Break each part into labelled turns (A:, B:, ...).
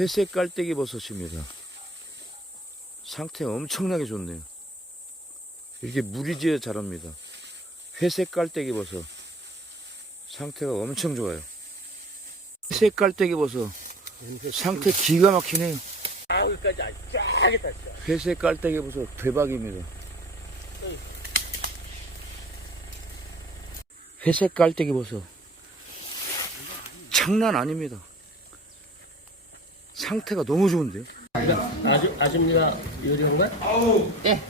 A: 회색 깔때기 버섯입니다. 상태가 엄청나게 좋네요. 이렇게 무리지어 자랍니다. 회색 깔때기 버섯 상태가 엄청 좋아요. 회색 깔때기 버섯 상태 기가 막히네요. 회색 깔때기 버섯 대박입니다. 회색 깔때기 버섯 장난 아닙니다. 상태가 너무 좋은데요.
B: 아십니다. 요리한 거야?
C: 예.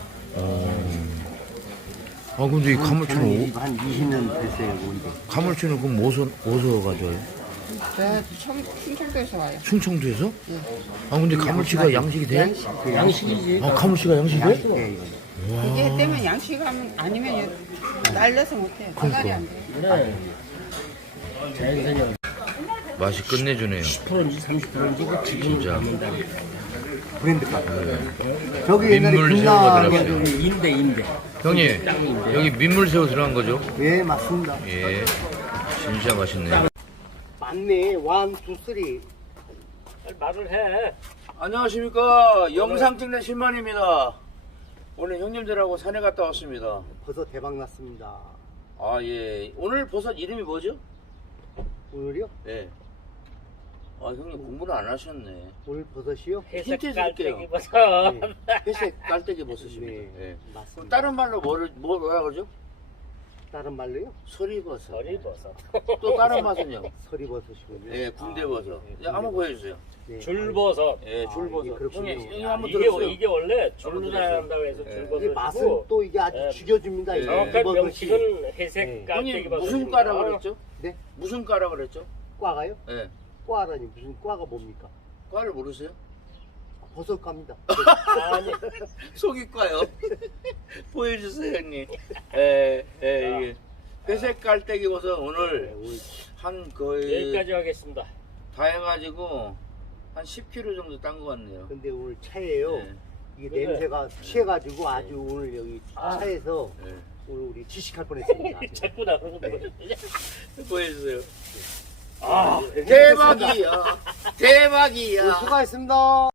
A: 아 근데 이 가물치는
C: 한 20년 됐어요, 뭔데.
A: 가물치는 그럼 어디서 가져와요?
D: 저 충청도에서 와요.
A: 충청도에서? 아 근데 가물치가 양식이 돼요?
B: 양식이지.
A: 아 가물치가 양식이 돼?
C: 네, 이거.
D: 이게 때문에 양식하면 아니면 날려서 못해요. 사가리 안 돼요.
B: 그래. 자연산이
A: 맛이 끝내주네요.
B: 10%인지 30%인지 그 지금
A: 진짜.
C: 브랜드 값. 저기 옛날에
A: 민물새우가
C: 금나게
A: 들어갔어요.
B: 인대.
A: 형님 여기 민물새우 들어간 거죠?
C: 예, 맞습니다.
A: 예 진짜 맛있네요.
C: 맞네. 1, 2, 3.
B: 말을 해.
A: 안녕하십니까. 영상 찍는 신만입니다. 오늘 형님들하고 산에 갔다 왔습니다.
C: 버섯 대박 났습니다.
A: 아 예. 오늘 버섯 이름이 뭐죠?
C: 오늘이요?
A: 예. 아 형님 공부를 안 하셨네.
C: 오늘 버섯이요?
A: 힌트 드릴게요.
B: 버섯.
C: 네.
A: 회색 깔때기 버섯입니다.
C: 네.
A: 예.
C: 맞습니다.
A: 다른 말로 뭐라 그러죠?
C: 다른 말로요?
A: 서리버섯.
B: 버섯.
A: 또 다른 맛은요?
C: 서리버섯이군요.
A: 예, 군대버섯.
C: 네,
A: 예, 한번 보여주세요.
C: 네.
B: 줄버섯.
A: 예,
C: 아,
A: 줄버섯.
C: 이게 그렇군요.
A: 형님 한번
B: 이게
A: 들어보세요.
B: 이게 원래
A: 한번
B: 줄로
A: 들어보세요.
B: 한다고 해서
A: 예.
B: 줄버섯.
C: 이게 맛은 또 이게 아주
B: 예.
C: 죽여줍니다.
A: 예.
C: 이
B: 정확한
C: 버섯이.
B: 명칭은
C: 네.
B: 회색 깔때기
A: 형님
B: 버섯.
A: 무슨 과라 그랬죠?
C: 네?
A: 무슨 과라 그랬죠?
C: 꽈가요?
A: 예.
C: 꽈라니 무슨 꽈가 뭡니까?
A: 과를 모르세요?
C: 버섯과입니다.
B: 아니.
A: 속이 과요. 보여주세요, 형님. 예, 이게 회색 깔때기 버섯 오늘 한 거의
B: 여기까지 하겠습니다.
A: 다 해가지고 한 10kg 정도 딴 것 같네요.
C: 근데 오늘 차예요.
A: 예,
C: 이게
B: 그래.
C: 냄새가 취해가지고 아주 오늘 여기 차에서
A: 예.
C: 오늘 우리 지식할 뻔했습니다.
B: 자꾸 나오는 거.
A: 보여주세요.
B: 아,
A: 대박이야, 대박이야.
C: 수고하셨습니다.